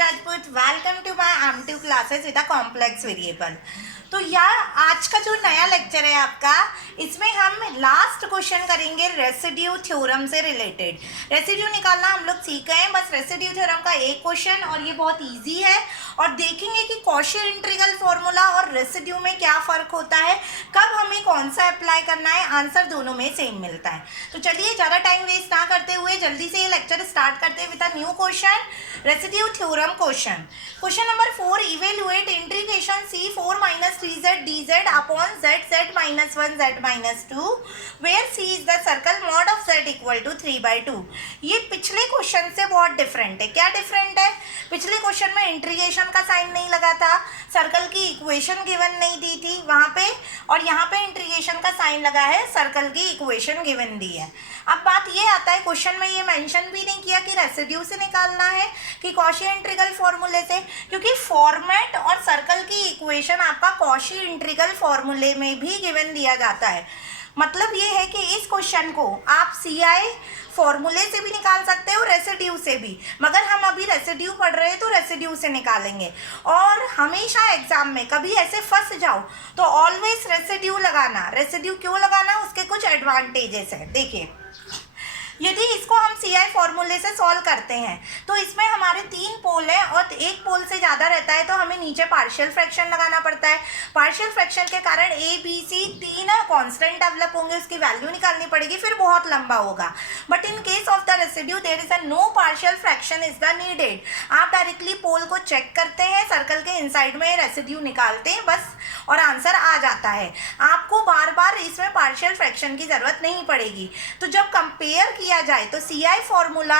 Rajput. Welcome to my AMTU classes with a complex variable. तो यार आज का जो नया लेक्चर है आपका, इसमें हम लास्ट क्वेश्चन करेंगे रेसिड्यू थ्योरम से रिलेटेड। रेसिड्यू निकालना हम लोग सीख गए हैं, बस रेसिड्यू थ्योरम का एक क्वेश्चन और ये बहुत इजी है। और देखेंगे कि कॉशी इंटीग्रल फॉर्मूला और रेसिड्यू में क्या फ़र्क होता है, कब हमें कौन सा अप्लाई करना है, आंसर दोनों में सेम मिलता है। तो चलिए ज़्यादा टाइम वेस्ट ना करते हुए जल्दी से ये लेक्चर स्टार्ट करते हैं with a new question, residue theorem question. Question number 4, evaluate integration C4 - 3z dz upon z minus 1 z minus 2 where c is the circle mod of z equal to 3/2। ये पिछले question से बहुत different है। क्या different है? पिछले question में integration का साइन नहीं लगा था, सर्कल की इक्वेशन गिवन नहीं दी थी वहाँ पे, और यहाँ पे इंटीग्रेशन का साइन लगा है, सर्कल की इक्वेशन गिवन दी है। अब बात ये आता है, क्वेश्चन में ये मेंशन भी नहीं किया कि रेसिड्यू से निकालना है कि कॉशी इंटीग्रल फॉर्मूले से, क्योंकि फॉर्मेट और सर्कल की इक्वेशन आपका कॉशी इंटीग्रल फॉर्मूले में भी गिवन दिया जाता है। मतलब ये है कि इस क्वेश्चन को आप CI फॉर्मूले से भी निकाल सकते हो, रेसिड्यू से भी, मगर हम अभी रेसिड्यू पढ़ रहे हैं तो रेसिड्यू से निकालेंगे। और हमेशा एग्जाम में कभी ऐसे फंस जाओ तो ऑलवेज रेसिड्यू लगाना। रेसिड्यू क्यों लगाना, उसके कुछ एडवांटेजेस हैं। देखिए, यदि इसको हम CI फॉर्मूले से सॉल्व करते हैं तो इसमें हमारे 3 पोल हैं और एक पोल से ज़्यादा रहता है तो हमें नीचे पार्शियल फ्रैक्शन लगाना पड़ता है। पार्शियल फ्रैक्शन के कारण A, B, C 3 constant develop होंगे, उसकी वैल्यू निकालनी पड़ेगी, फिर बहुत लंबा होगा। But in case of the residue there is a no partial fraction is the needed. आप डायरेक्टली पोल को चेक करते हैं, सर्कल के इनसाइड में रेसिड्यू निकालते हैं बस, और आंसर आ जाता है। आपको बार बार इसमें पार्शियल फ्रैक्शन की ज़रूरत नहीं पड़ेगी। तो जब कंपेयर किया जाए तो CI फॉर्मूला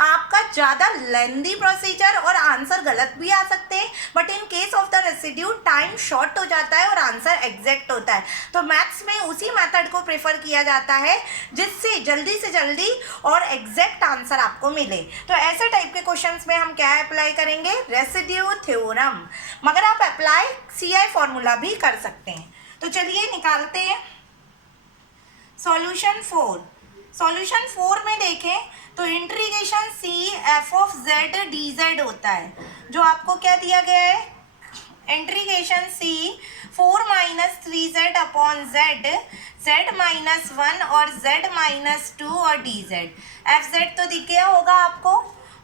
आपका ज़्यादा लेंदी प्रोसीजर और आंसर गलत भी आ सकते हैं, but in case of the residue time short हो जाता है और आंसर एग्जैक्ट होता है। तो मैथ्स में उसी मेथड को प्रेफर किया जाता है जिससे जल्दी से जल्दी और एग्जैक्ट आंसर आपको मिले। तो ऐसे टाइप के क्वेश्चंस में हम क्या अप्लाई करेंगे, रेसिड्यू थ्योरम, मगर आप अप्लाई CI फॉर्मूला भी कर सकते हैं। तो चलिए निकालते हैं सॉल्यूशन 4। सॉल्यूशन 4 में देखें तो integration C f of z dz होता है, जो आपको क्या दिया गया है, integration C 4 - 3z upon z minus 1 और z minus 2 और dz। fz तो दिख गया होगा आपको,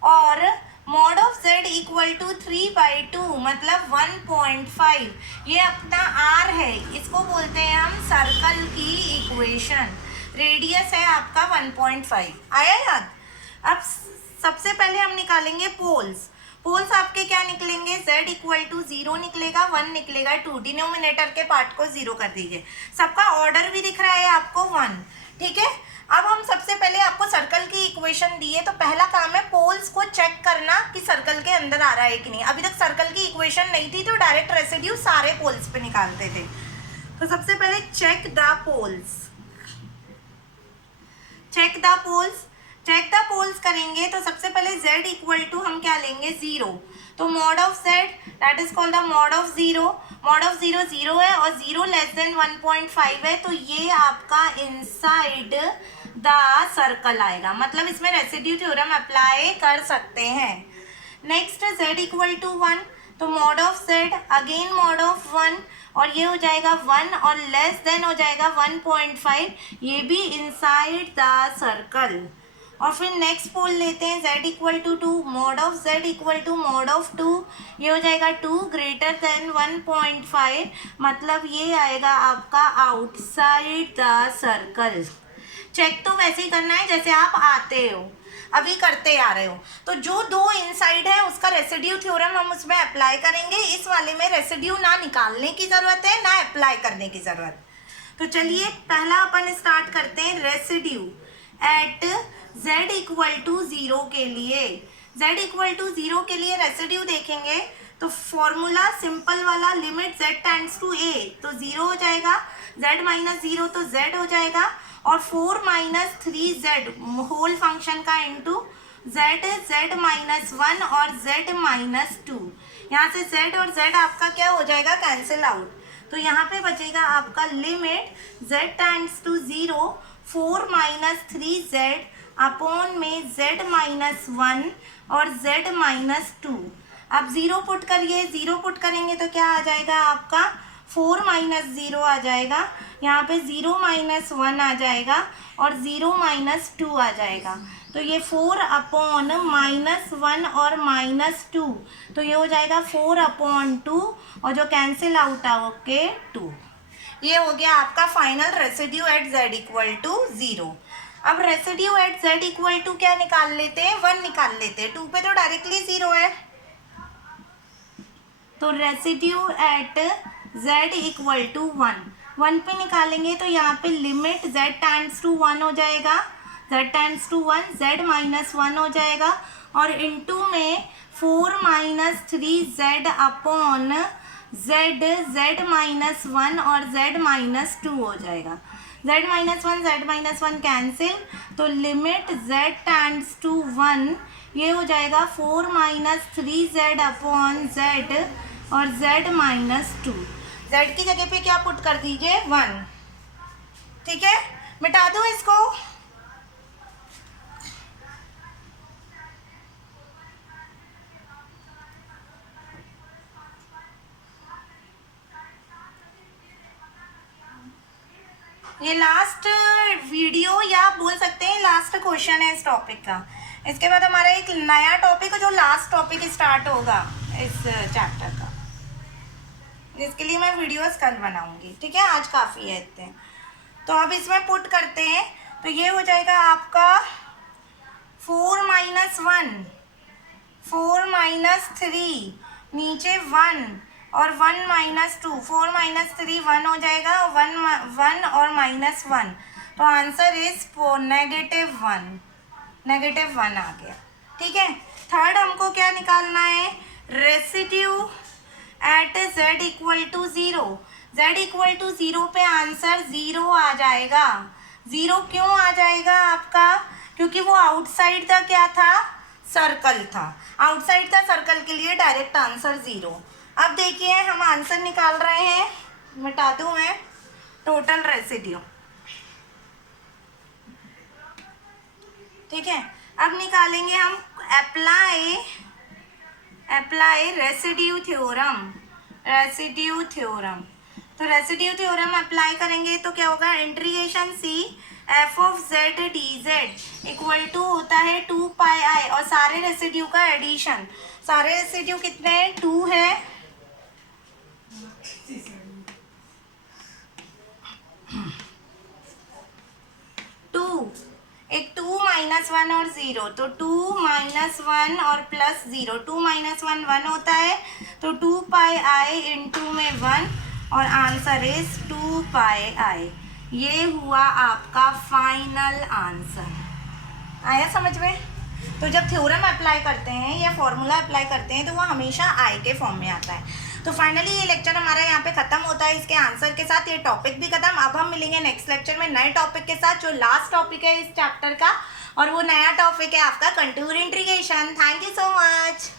और mod of z equal to 3/2 मतलब 1.5, ये अपना r है, इसको बोलते हैं हम सर्कल की इक्वेशन। रेडियस है आपका 1.5, आया याद। अब सबसे पहले हम निकालेंगे पोल्स। पोल्स आपके क्या निकलेंगे, z इक्वल टू 0 निकलेगा, 1 निकलेगा, 2, डिनोमिनेटर के पार्ट को 0 कर दीजिए। सबका ऑर्डर भी दिख रहा है आपको 1, ठीक है। अब हम सबसे पहले आपको सर्कल की इक्वेशन दी है, तो पहला काम है पोल्स को चेक करना कि सर्कल के अंदर आ रहा है कि नहीं। अभी तक सर्कल की इक्वेशन नहीं थी तो डायरेक्ट रेसिड्यू सारे पोल्स पे निकालते थे। तो सबसे पहले check the poles, check the poles करेंगे तो सबसे पहले z इक्वल टू हम क्या लेंगे, 0। तो mod of z that is called the mod of 0। Mod of 0 0 है और 0 लेस देन 1.5 है, तो ये आपका इनसाइड द सर्कल आएगा, मतलब इसमें रेसिड्यू थ्योरम अप्लाई कर सकते हैं। नेक्स्ट z इक्वल टू 1, तो mod of z again mod of 1, और ये हो जाएगा 1 और लेस देन हो जाएगा 1.5, ये भी इनसाइड द सर्कल। और फिर नेक्स्ट पोल लेते हैं z equal to 2, mod of z equal to mod of 2, ये हो जाएगा 2 ग्रेटर देन 1.5, मतलब ये आएगा आपका आउटसाइड द सर्कल। चेक तो वैसे ही करना है जैसे आप आते हो, अभी करते आ रहे हो। तो जो 2 इनसाइड है उसका रेसिड्यू थ्योरम हम उसमें अप्लाई करेंगे। इस वाले में रेसिड्यू ना निकालने की ज़रूरत है ना अप्लाई करने की ज़रूरत। तो चलिए पहला अपन स्टार्ट करते हैं residue at z equal to 0 के लिए। z इक्वल टू 0 के लिए रेसिड्यू देखेंगे तो फॉर्मूला सिंपल वाला, limit z tends to a, तो 0 हो जाएगा, z माइनस 0 तो z हो जाएगा, और 4 - 3z होल फंक्शन का इंटू z माइनस 1 और z माइनस 2। यहाँ से z और z आपका क्या हो जाएगा, कैंसिल आउट। तो यहाँ पे बचेगा आपका limit z tends to 0 4 - 3z upon में z माइनस 1 और z माइनस 2। आप 0 पुट करिए, 0 पुट करेंगे तो क्या आ जाएगा आपका 4 माइनस 0 आ जाएगा, यहाँ पे 0 माइनस 1 आ जाएगा और 0 माइनस 2 आ जाएगा। तो ये 4 अपॉन -1 और -2, तो ये हो जाएगा 4 अपॉन 2 और जो कैंसिल आउट आओगे 2। ये हो गया आपका final residue at z equal to 0। अब residue at z equal to क्या निकाल लेते हैं, 1 निकाल लेते हैं, 2 पे तो डायरेक्टली 0 है। तो residue at z equal to 1 पे निकालेंगे तो यहाँ पे लिमिट z टाइम्स टू 1 हो जाएगा, z times to 1 z minus 1 हो जाएगा और इनटू में 4 minus 3z upon z minus 1 और z माइनस 2 हो जाएगा। z माइनस 1 कैंसिल, तो लिमिट z टाइम्स टू 1 ये हो जाएगा 4 माइनस 3z अपॉन z और z माइनस 2। z की जगह पे क्या पुट कर दीजिए 1, ठीक है, मिटा दो इसको। ये लास्ट वीडियो या आप बोल सकते हैं लास्ट क्वेश्चन है इस टॉपिक का। इसके बाद हमारा एक नया टॉपिक जो लास्ट टॉपिक स्टार्ट होगा इस चैप्टर का, जिसके लिए मैं वीडियोस कल बनाऊंगी, ठीक है। आज काफ़ी है इतने। तो अब इसमें पुट करते हैं तो ये हो जाएगा आपका 4 माइनस 1, 4 माइनस 3, नीचे 1 और 1 माइनस 2, 4 माइनस 3 1 हो जाएगा, 1 और माइनस 1, तो आंसर इज -1 आ गया, ठीक है। थर्ड हमको क्या निकालना है, residue at z equal to 0। z equal to 0 पे आंसर 0 आ जाएगा। 0 क्यों आ जाएगा आपका, क्योंकि वो आउटसाइड द क्या था, सर्कल था। आउटसाइड द सर्कल के लिए डायरेक्ट आंसर 0। अब देखिए हम आंसर निकाल रहे हैं, मिटा दूँ मैं टोटल रेसिड्यू, ठीक है। अब निकालेंगे हम अप्लाई रेसिड्यू थ्योरम। तो रेसिड्यू थ्योरम अप्लाई करेंगे तो क्या होगा, इंटीग्रेशन c f ऑफ z dz इक्वल टू होता है 2 पाई i और सारे रेसिड्यू का एडिशन। सारे रेसिड्यू कितने हैं, 2 है, एक 2 माइनस 1 और 0, तो 2 माइनस 1 और प्लस 0, 2 माइनस 1 1 होता है, तो 2 पाई i इंटू में 1 और आंसर इज 2 पाई i। ये हुआ आपका फाइनल आंसर। आया समझ में। तो जब थ्योरम अप्लाई करते हैं या फॉर्मूला अप्लाई करते हैं तो वो हमेशा आई के फॉर्म में आता है। तो फाइनली ये लेक्चर हमारा यहाँ पे ख़त्म होता है इसके आंसर के साथ। ये टॉपिक भी ख़त्म। अब हम मिलेंगे नेक्स्ट लेक्चर में नए टॉपिक के साथ, जो लास्ट टॉपिक है इस चैप्टर का, और वो नया टॉपिक है आपका contour integration. Thank you so much.